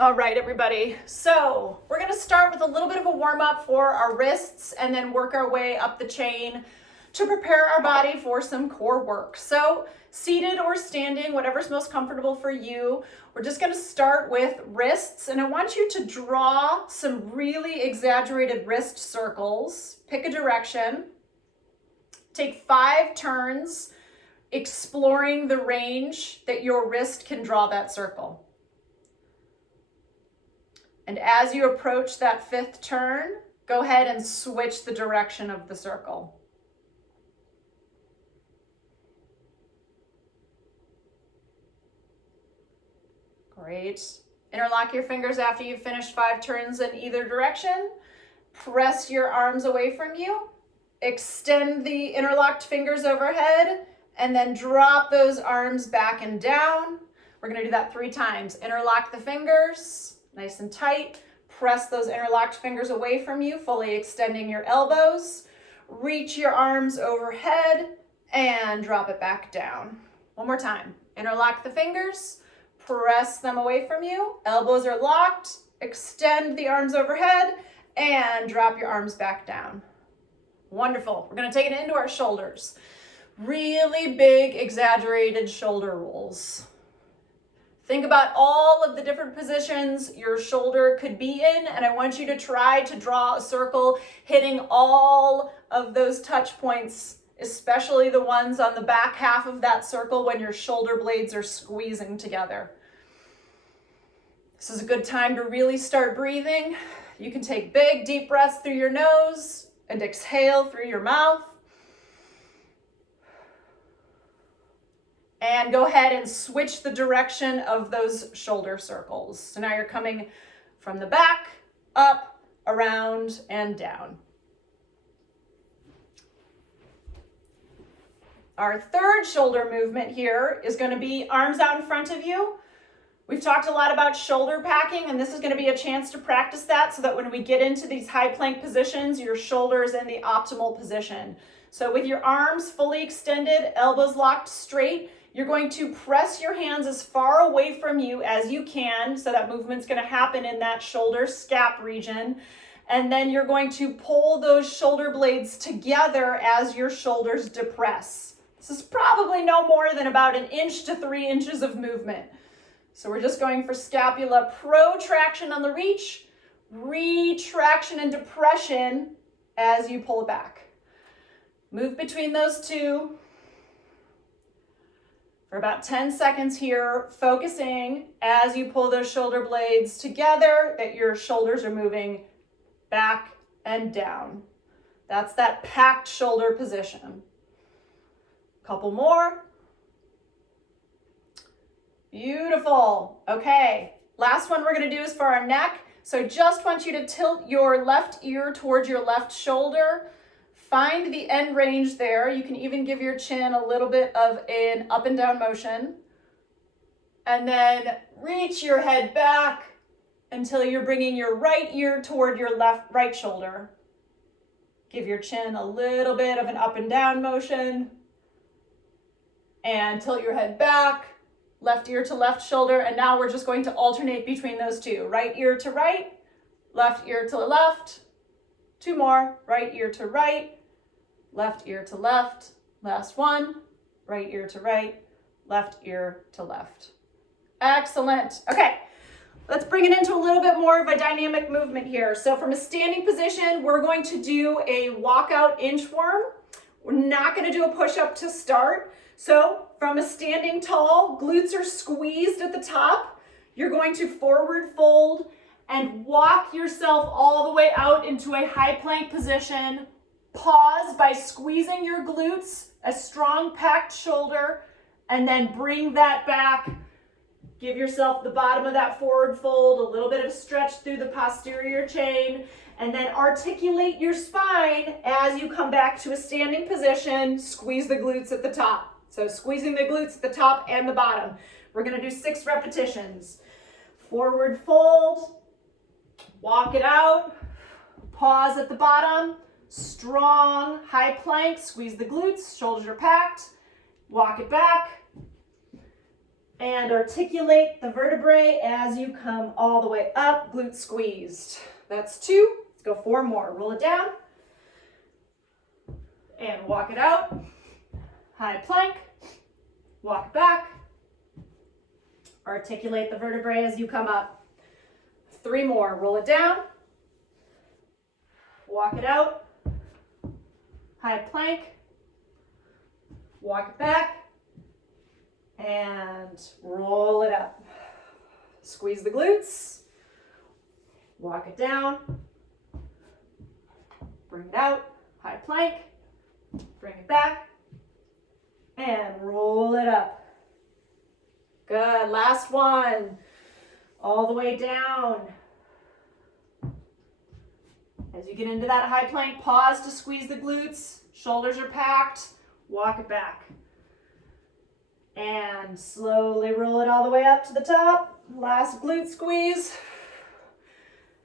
All right, everybody. So we're going to start with a little bit of a warm up for our wrists and then work our way up the chain to prepare our body for some core work. So seated or standing, whatever's most comfortable for you. We're just going to start with wrists, and I want you to draw some really exaggerated wrist circles. Pick a direction. Take 5 turns exploring the range that your wrist can draw that circle. And as you approach that 5th turn, go ahead and switch the direction of the circle. Great. Interlock your fingers after you've finished 5 turns in either direction. Press your arms away from you. Extend the interlocked fingers overhead and then drop those arms back and down. We're going to do that 3 times. Interlock the fingers. Nice and tight. Press those interlocked fingers away from you, fully extending your elbows. Reach your arms overhead and drop it back down. One more time. Interlock the fingers, press them away from you. Elbows are locked. Extend the arms overhead and drop your arms back down. Wonderful. We're going to take it into our shoulders. Really big, exaggerated shoulder rolls. Think about all of the different positions your shoulder could be in, and I want you to try to draw a circle hitting all of those touch points, especially the ones on the back half of that circle when your shoulder blades are squeezing together. This is a good time to really start breathing. You can take big, deep breaths through your nose and exhale through your mouth. And go ahead and switch the direction of those shoulder circles. So now you're coming from the back, up, around, and down. Our third shoulder movement here is going to be arms out in front of you. We've talked a lot about shoulder packing, and this is going to be a chance to practice that so that when we get into these high plank positions, your shoulder is in the optimal position. So with your arms fully extended, elbows locked straight, you're going to press your hands as far away from you as you can, so that movement's going to happen in that shoulder scap region. And then you're going to pull those shoulder blades together as your shoulders depress. This is probably no more than about 1 inch to 3 inches of movement. So we're just going for scapula protraction on the reach, retraction and depression as you pull it back. Move between those two for about 10 seconds here, focusing as you pull those shoulder blades together that your shoulders are moving back and down. That's that packed shoulder position. Couple more. Beautiful. Okay, last one we're going to do is for our neck. So just want you to tilt your left ear towards your left shoulder. Find the end range there. You can even give your chin a little bit of an up and down motion. And then reach your head back until you're bringing your right ear toward your right shoulder. Give your chin a little bit of an up and down motion. And tilt your head back, left ear to left shoulder. And now we're just going to alternate between those two. Right ear to right, left ear to left. 2 more, right ear to right, left ear to left. Last one, right ear to right, left ear to left. Excellent. Okay, let's bring it into a little bit more of a dynamic movement here. So from a standing position, we're going to do a walkout inchworm. We're not going to do a push-up to start. So from a standing tall, glutes are squeezed at the top. You're going to forward fold and walk yourself all the way out into a high plank position. Pause by squeezing your glutes, a strong packed shoulder, and then bring that back. Give yourself the bottom of that forward fold, a little bit of a stretch through the posterior chain, and then articulate your spine as you come back to a standing position. Squeeze the glutes at the top. So squeezing the glutes at the top and the bottom. We're going to do 6 repetitions. Forward fold. Walk it out, pause at the bottom, strong high plank, squeeze the glutes, shoulders are packed, walk it back, And articulate the vertebrae as you come all the way up, glute squeezed. That's 2. Let's go 4 more. Roll it down. And walk it out. High plank. Walk it back. Articulate the vertebrae as you come up. 3 more. Roll it down. Walk it out. High plank. Walk it back. And roll it up. Squeeze the glutes. Walk it down. Bring it out. High plank. Bring it back. And roll it up. Good. Last one. All the way down. As you get into that high plank, pause to squeeze the glutes. Shoulders are packed. Walk it back. And slowly roll it all the way up to the top. Last glute squeeze.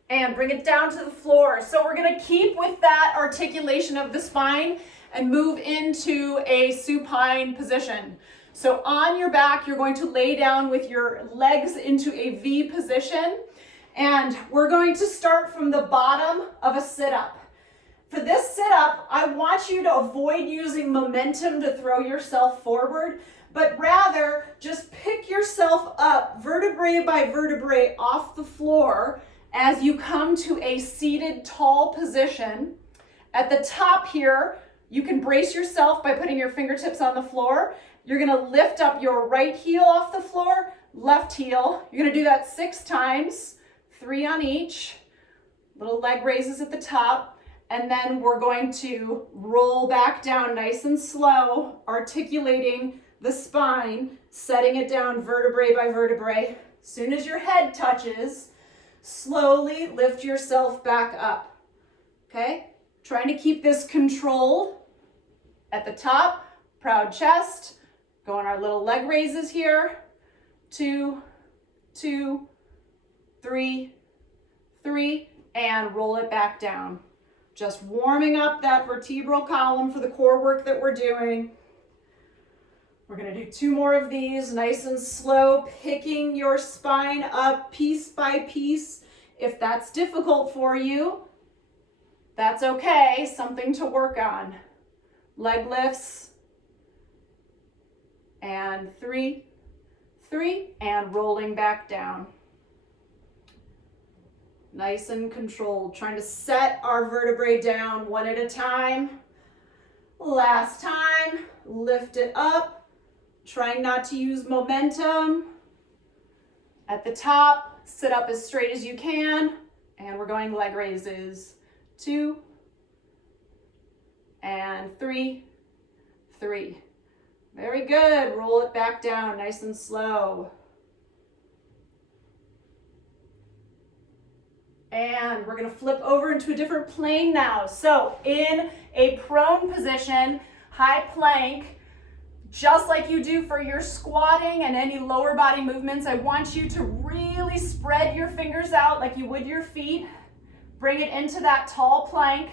And bring it down to the floor. So we're going to keep with that articulation of the spine and move into a supine position. So on your back, you're going to lay down with your legs into a V position. And we're going to start from the bottom of a sit-up. For this sit-up, I want you to avoid using momentum to throw yourself forward, but rather just pick yourself up vertebrae by vertebrae off the floor as you come to a seated tall position. At the top here, you can brace yourself by putting your fingertips on the floor. You're gonna lift up your right heel off the floor, left heel. You're gonna do that 6 times, 3 on each. Little leg raises at the top. And then we're going to roll back down nice and slow, articulating the spine, setting it down vertebrae by vertebrae. As soon as your head touches, slowly lift yourself back up. Okay? Trying to keep this controlled. At the top, proud chest. Go on our little leg raises here. 2, 2, 3, 3, and roll it back down. Just warming up that vertebral column for the core work that we're doing. We're going to do 2 more of these, nice and slow, picking your spine up piece by piece. If that's difficult for you, that's okay, something to work on. Leg lifts, and 3, 3, and rolling back down. Nice and controlled, trying to set our vertebrae down one at a time. Last time, lift it up, trying not to use momentum. At the top, sit up as straight as you can, and we're going leg raises. 2, and 3, 3. Very good, roll it back down, nice and slow. And we're going to flip over into a different plane now. So in a prone position, high plank, just like you do for your squatting and any lower body movements, I want you to really spread your fingers out like you would your feet. Bring it into that tall plank.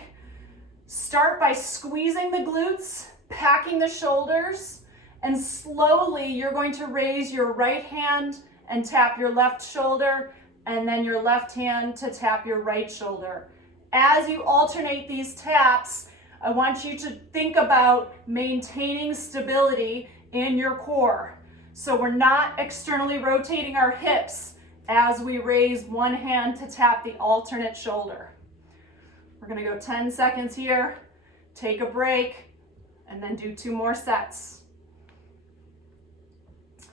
Start by squeezing the glutes, packing the shoulders, and slowly you're going to raise your right hand and tap your left shoulder, and then your left hand to tap your right shoulder. As you alternate these taps, I want you to think about maintaining stability in your core. So we're not externally rotating our hips as we raise one hand to tap the alternate shoulder. We're gonna go 10 seconds here, take a break, and then do 2 more sets.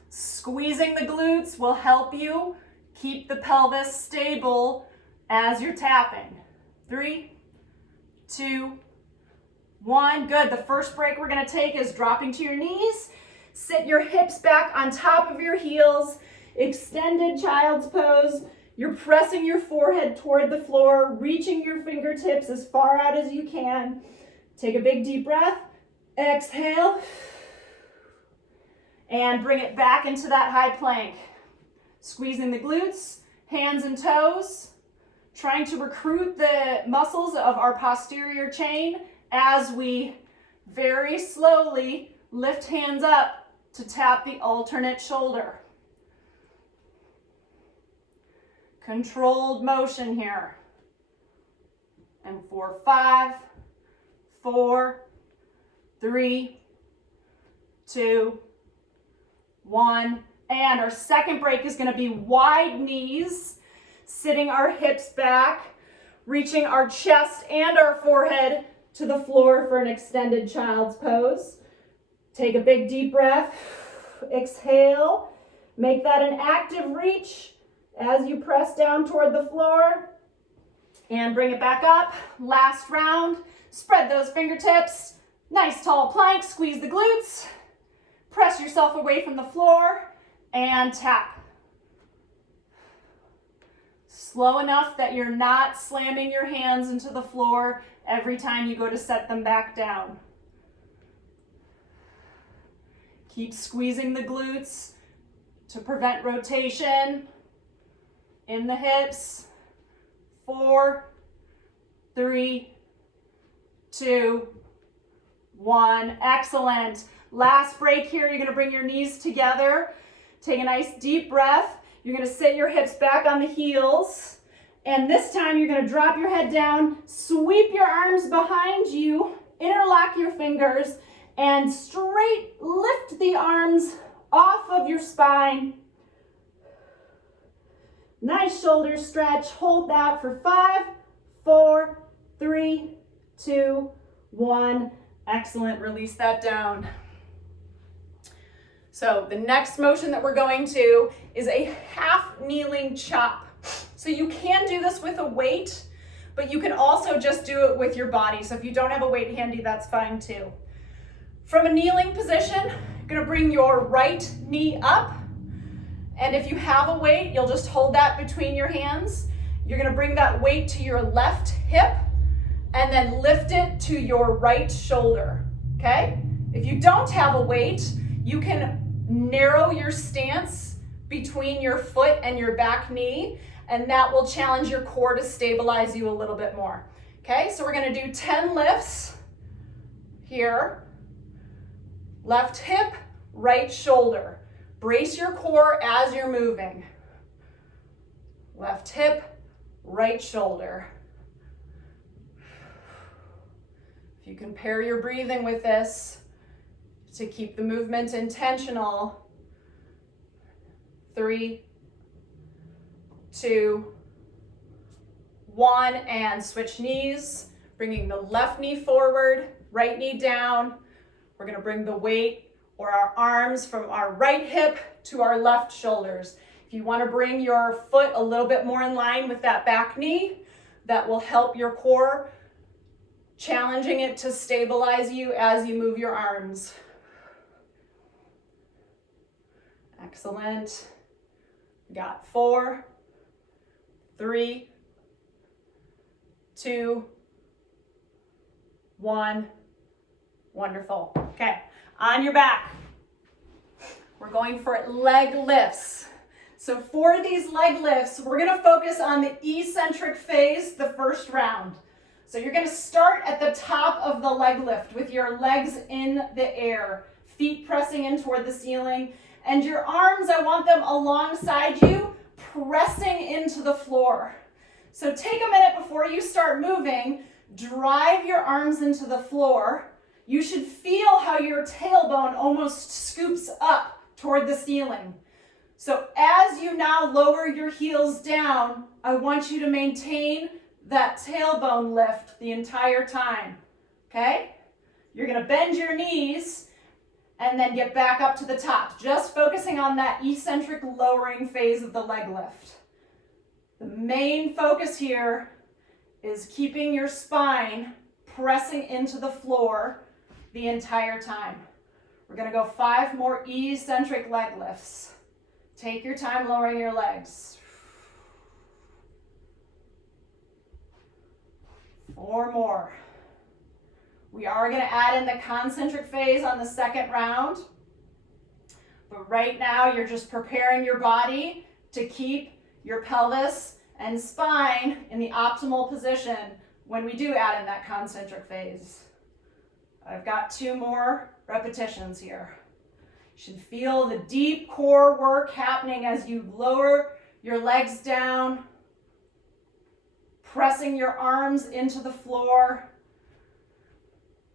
Squeezing the glutes will help you keep the pelvis stable as you're tapping. 3, 2, 1. Good. The first break we're going to take is dropping to your knees. Sit your hips back on top of your heels. Extended child's pose. You're pressing your forehead toward the floor, reaching your fingertips as far out as you can. Take a big deep breath. Exhale. And bring it back into that high plank. Squeezing the glutes, hands and toes, trying to recruit the muscles of our posterior chain as we very slowly lift hands up to tap the alternate shoulder. Controlled motion here. And for 5, 4, 3, 2, 1. And our second break is going to be wide knees, sitting our hips back, reaching our chest and our forehead to the floor for an extended child's pose. Take a big deep breath. Exhale. Make that an active reach as you press down toward the floor. And bring it back up. Last round. Spread those fingertips. Nice tall plank. Squeeze the glutes. Press yourself away from the floor and tap. Slow enough that you're not slamming your hands into the floor every time you go to set them back down. Keep squeezing the glutes to prevent rotation in the hips. 4, 3, 2, 1. Excellent. Last break here. You're going to bring your knees together. Take a nice deep breath. You're going to sit your hips back on the heels. And this time you're going to drop your head down, sweep your arms behind you, interlock your fingers, and straight lift the arms off of your spine. Nice shoulder stretch. Hold that for 5, 4, 3, 2, 1. Excellent. Release that down. So the next motion that we're going to is a half kneeling chop. So you can do this with a weight, but you can also just do it with your body. So if you don't have a weight handy, that's fine too. From a kneeling position, you're going to bring your right knee up. And if you have a weight, you'll just hold that between your hands. You're going to bring that weight to your left hip and then lift it to your right shoulder, okay? If you don't have a weight, you can narrow your stance between your foot and your back knee, and that will challenge your core to stabilize you a little bit more. Okay, so we're going to do 10 lifts here. Left hip, right shoulder. Brace your core as you're moving. Left hip, right shoulder. If you can pair your breathing with this to keep the movement intentional. 3, 2, 1, and switch knees, bringing the left knee forward, right knee down. We're going to bring the weight or our arms from our right hip to our left shoulders. If you want to bring your foot a little bit more in line with that back knee, that will help your core, challenging it to stabilize you as you move your arms. Excellent. We got 4, 3, 2, 1. Wonderful. Okay, on your back. We're going for leg lifts. So for these leg lifts, we're going to focus on the eccentric phase the first round. So you're going to start at the top of the leg lift with your legs in the air, feet pressing in toward the ceiling, and your arms, I want them alongside you, pressing into the floor. So take a minute before you start moving, drive your arms into the floor. You should feel how your tailbone almost scoops up toward the ceiling. So as you now lower your heels down, I want you to maintain that tailbone lift the entire time, okay? You're gonna bend your knees and then get back up to the top, just focusing on that eccentric lowering phase of the leg lift. The main focus here is keeping your spine pressing into the floor the entire time. We're gonna go 5 more eccentric leg lifts. Take your time lowering your legs. 4 more. We are going to add in the concentric phase on the second round. But right now, you're just preparing your body to keep your pelvis and spine in the optimal position when we do add in that concentric phase. I've got 2 more repetitions here. You should feel the deep core work happening as you lower your legs down, pressing your arms into the floor.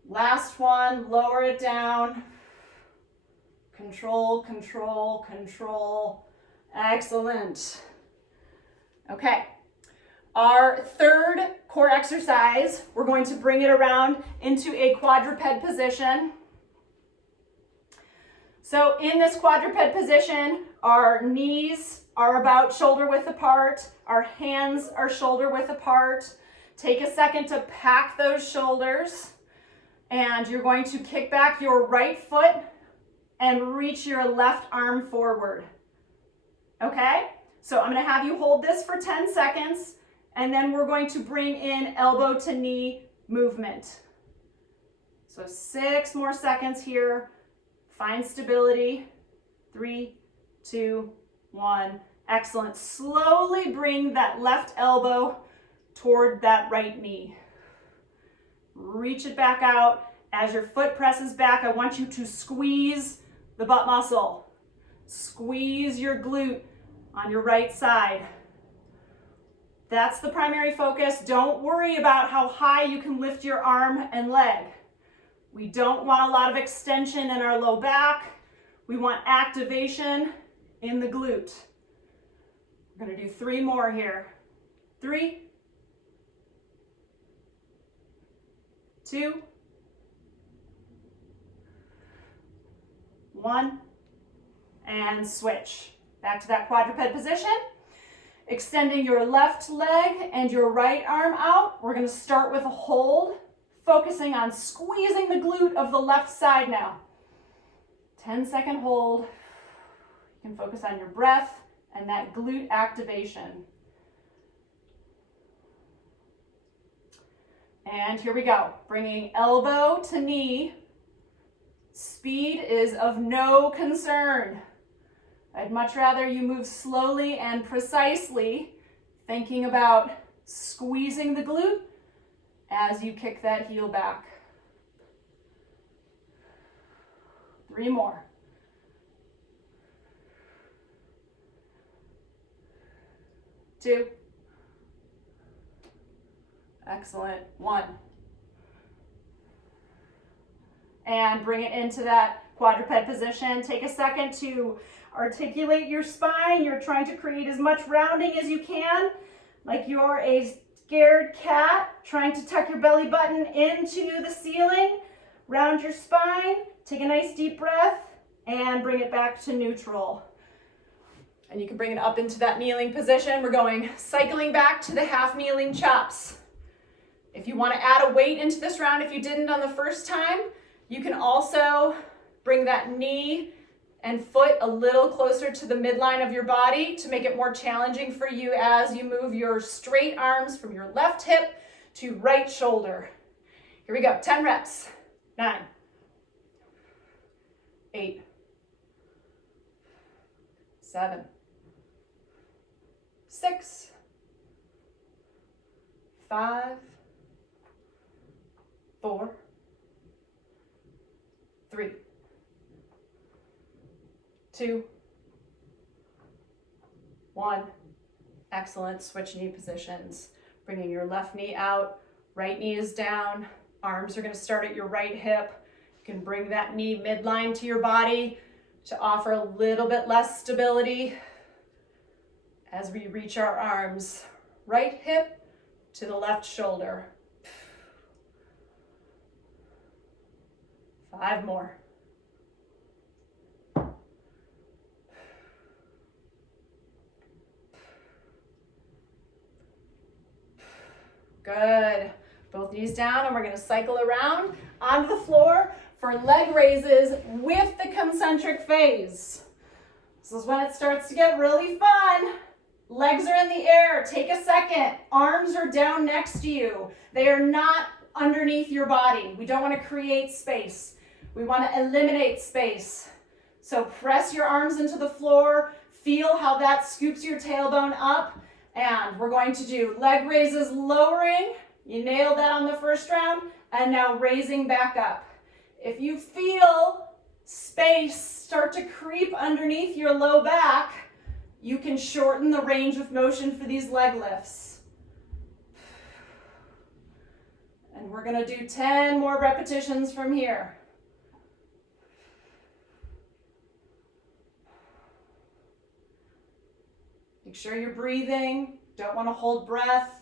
Last one, lower it down. Control, control, control. Excellent. Okay. Our third core exercise, we're going to bring it around into a quadruped position. So in this quadruped position, our knees are about shoulder width apart. Our hands are shoulder width apart. Take a second to pack those shoulders. And you're going to kick back your right foot and reach your left arm forward. Okay? So I'm going to have you hold this for 10 seconds, and then we're going to bring in elbow to knee movement. So 6 more seconds here. Find stability. 3, 2, 1. Excellent. Slowly bring that left elbow toward that right knee. Reach it back out. As your foot presses back, I want you to squeeze the butt muscle. Squeeze your glute on your right side. That's the primary focus. Don't worry about how high you can lift your arm and leg. We don't want a lot of extension in our low back. We want activation in the glute. We're going to do 3 more here. 3, 2, 1, and switch. Back to that quadruped position. Extending your left leg and your right arm out. We're going to start with a hold, focusing on squeezing the glute of the left side now. 10-second hold. You can focus on your breath and that glute activation. And here we go. Bringing elbow to knee. Speed is of no concern. I'd much rather you move slowly and precisely, thinking about squeezing the glute as you kick that heel back. 3 more. 2. Excellent. 1. And bring it into that quadruped position. Take a second to articulate your spine. You're trying to create as much rounding as you can, like you're a scared cat trying to tuck your belly button into the ceiling. Round your spine. Take a nice deep breath and bring it back to neutral. And you can bring it up into that kneeling position. We're going cycling back to the half kneeling chops. If you want to add a weight into this round, if you didn't on the first time, you can also bring that knee and foot a little closer to the midline of your body to make it more challenging for you as you move your straight arms from your left hip to right shoulder. Here we go, 10 reps. 9, 8, 7, 6, 5, 4, 3, 2, 1. Excellent. Switch knee positions. Bringing your left knee out, right knee is down. Arms are going to start at your right hip. You can bring that knee midline to your body to offer a little bit less stability as we reach our arms. Right hip to the left shoulder. 5 more. Good. Both knees down, and we're going to cycle around onto the floor for leg raises with the concentric phase. This is when it starts to get really fun. Legs are in the air. Take a second. Arms are down next to you. They are not underneath your body. We don't want to create space. We want to eliminate space. So press your arms into the floor. Feel how that scoops your tailbone up. And we're going to do leg raises lowering. You nailed that on the first round. And now raising back up. If you feel space start to creep underneath your low back, you can shorten the range of motion for these leg lifts. And we're gonna do 10 more repetitions from here. Make sure you're breathing. Don't want to hold breath.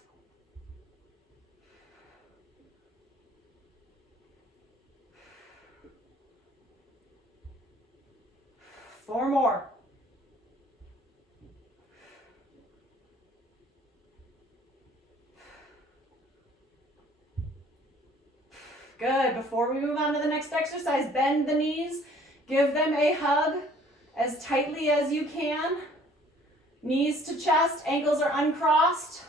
Four more. Good. Before we move on to the next exercise, bend the knees. Give them a hug as tightly as you can. Knees to chest, ankles are uncrossed.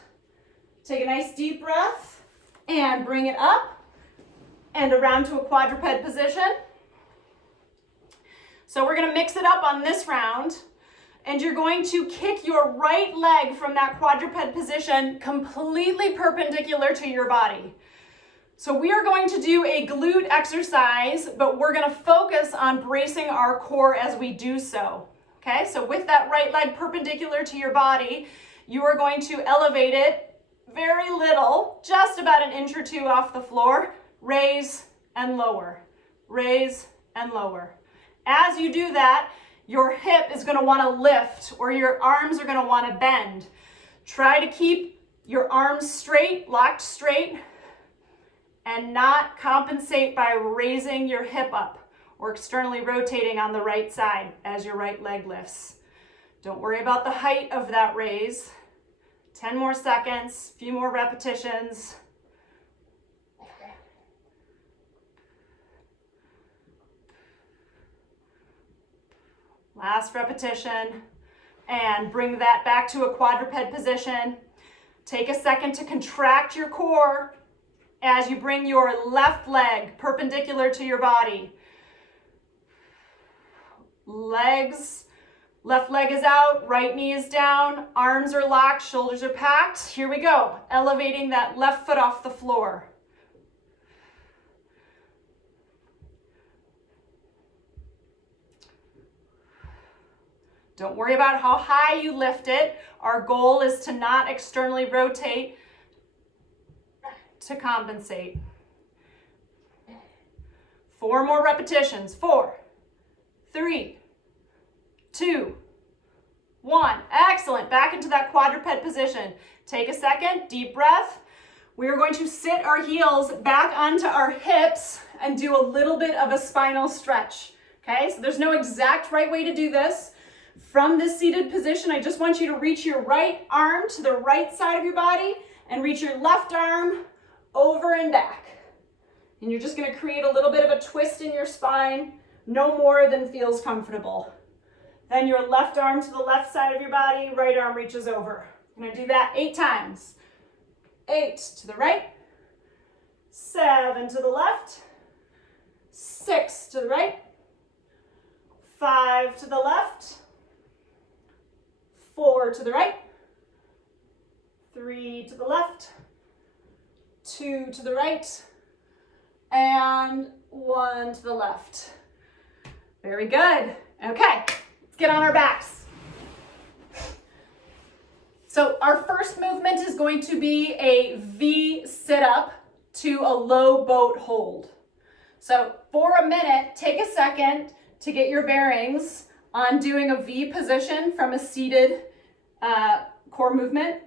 Take a nice deep breath and bring it up and around to a quadruped position. So we're going to mix it up on this round, and you're going to kick your right leg from that quadruped position completely perpendicular to your body. So we are going to do a glute exercise, but we're going to focus on bracing our core as we do so. Okay, so with that right leg perpendicular to your body, you are going to elevate it very little, just about an inch or two off the floor. Raise and lower, raise and lower. As you do that, your hip is going to want to lift, or your arms are going to want to bend. Try to keep your arms straight, locked straight, and not compensate by raising your hip up or externally rotating on the right side as your right leg lifts. Don't worry about the height of that raise. 10 more seconds, few more repetitions. Last repetition, and bring that back to a quadruped position. Take a second to contract your core as you bring your left leg perpendicular to your body. Left leg is out, right knee is down, arms are locked, shoulders are packed. Here we go, elevating that left foot off the floor. Don't worry about how high you lift it. Our goal is to not externally rotate to compensate. 4 more repetitions. 4, 3, 2, 1. Excellent. Back into that quadruped position. Take a second, deep breath. We are going to sit our heels back onto our hips and do a little bit of a spinal stretch. Okay, so there's no exact right way to do this. From this seated position, I just want you to reach your right arm to the right side of your body and reach your left arm over and back. And you're just going to create a little bit of a twist in your spine, no more than feels comfortable. Then your left arm to the left side of your body, right arm reaches over. I'm going to do that 8 times. 8 to the right, 7 to the left, 6 to the right, 5 to the left, 4 to the right, 3 to the left, 2 to the right, and 1 to the left. Very good. Okay, let's get on our backs. So our first movement is going to be a V sit-up to a low boat hold. So for a minute, take a second to get your bearings on doing a V position from a seated core movement.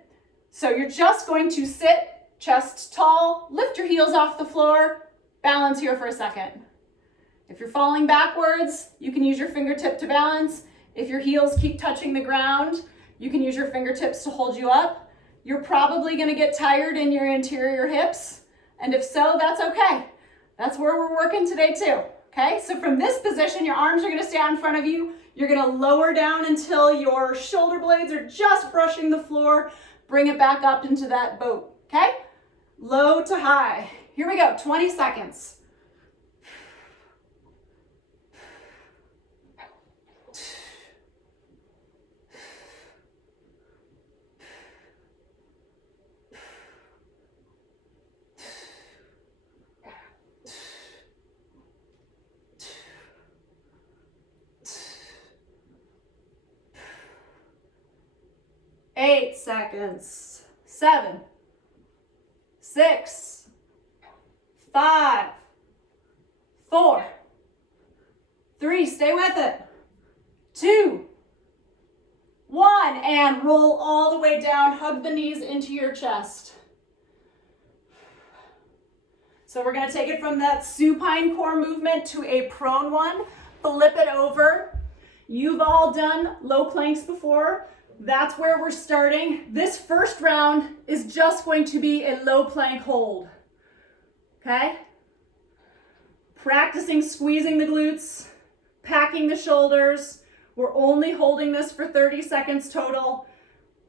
So you're just going to sit chest tall, lift your heels off the floor, balance here for a second. If you're falling backwards, you can use your fingertip to balance. If your heels keep touching the ground, you can use your fingertips to hold you up. You're probably going to get tired in your anterior hips, and if so, that's okay. That's where we're working today too. Okay, so from this position, your arms are going to stay out in front of you. You're going to lower down until your shoulder blades are just brushing the floor. Bring it back up into that boat. Okay, low to high. Here we go, 20 seconds. Eight seconds. 7, 6, 5, 4, 3, stay with it, 2, 1, and roll all the way down. Hug the knees into your chest. So we're going to take it from that supine core movement to a prone one. Flip it over. You've all done low planks before. That's where we're starting. This first round is just going to be a low plank hold. Okay? Practicing squeezing the glutes, packing the shoulders. We're only holding this for 30 seconds total,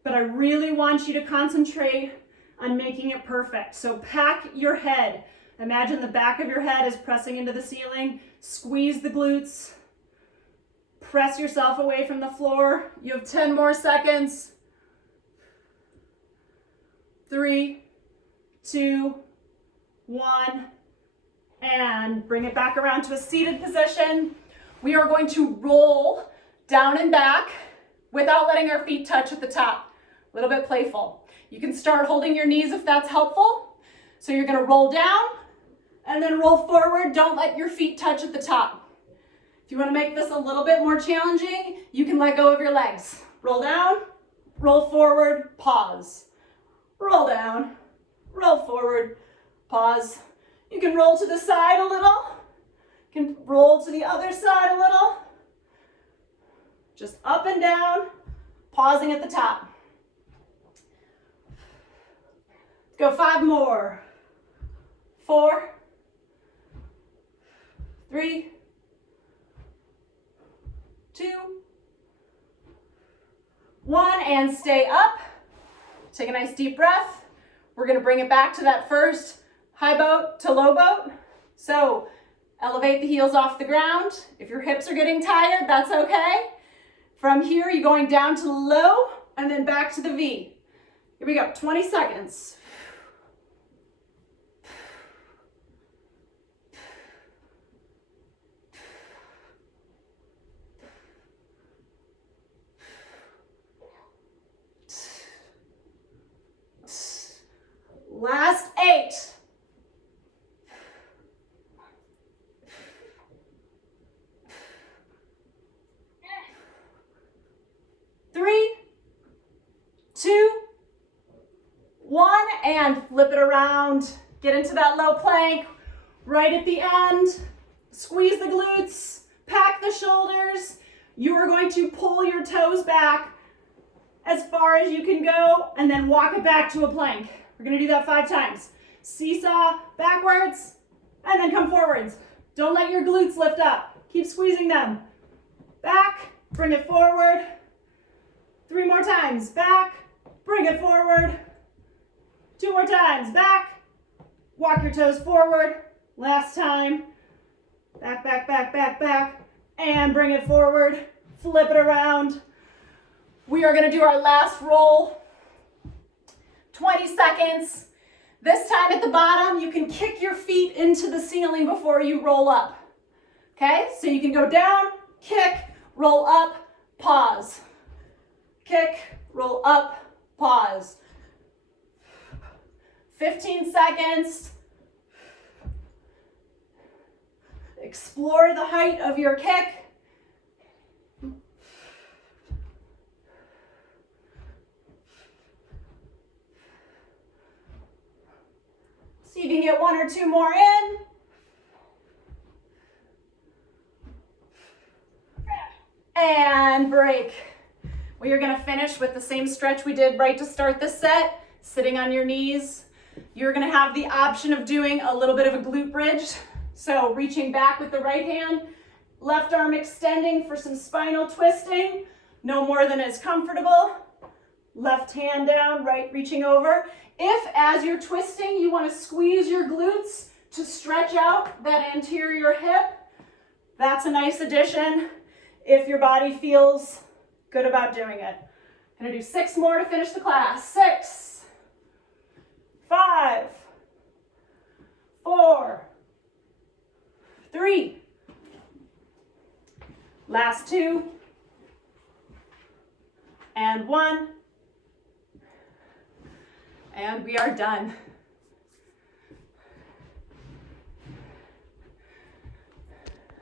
but I really want you to concentrate on making it perfect. So pack your head. Imagine the back of your head is pressing into the ceiling. Squeeze the glutes. Press yourself away from the floor. You have 10 more seconds. 3, 2, 1, and bring it back around to a seated position. We are going to roll down and back without letting our feet touch at the top. A little bit playful. You can start holding your knees if that's helpful. So you're going to roll down and then roll forward. Don't let your feet touch at the top. If you want to make this a little bit more challenging, you can let go of your legs. Roll down, roll forward, pause. Roll down, roll forward, pause. You can roll to the side a little. You can roll to the other side a little. Just up and down, pausing at the top. Go 5 more. 4, 3, 2, 1, and stay up. Take a nice deep breath. We're going to bring it back to that first high boat to low boat. So elevate the heels off the ground. If your hips are getting tired, that's okay. From here, you're going down to low and then back to the V. Here we go, 20 seconds. Last 8. 3, 2, 1, and flip it around. Get into that low plank. Right at the end, squeeze the glutes, pack the shoulders. You are going to pull your toes back as far as you can go and then walk it back to a plank. We're going to do that 5 times. Seesaw backwards and then come forwards. Don't let your glutes lift up. Keep squeezing them. Back, bring it forward. 3 more times. Back, bring it forward. 2 more times. Back, walk your toes forward. Last time. Back, back, back, back, back. And bring it forward. Flip it around. We are going to do our last roll. 20 seconds. This time at the bottom, you can kick your feet into the ceiling before you roll up. Okay, so you can go down, kick, roll up, pause. Kick, roll up, pause. 15 seconds. Explore the height of your kick. See if you can get 1 or 2 more in. And break. We are going to finish with the same stretch we did right to start the set, sitting on your knees. You're going to have the option of doing a little bit of a glute bridge. So reaching back with the right hand, left arm extending for some spinal twisting, no more than is comfortable. Left hand down, right reaching over. If, as you're twisting, you want to squeeze your glutes to stretch out that anterior hip, that's a nice addition if your body feels good about doing it. I'm going to do 6 more to finish the class. 6, 5, 4, 3, last 2, and 1. And we are done.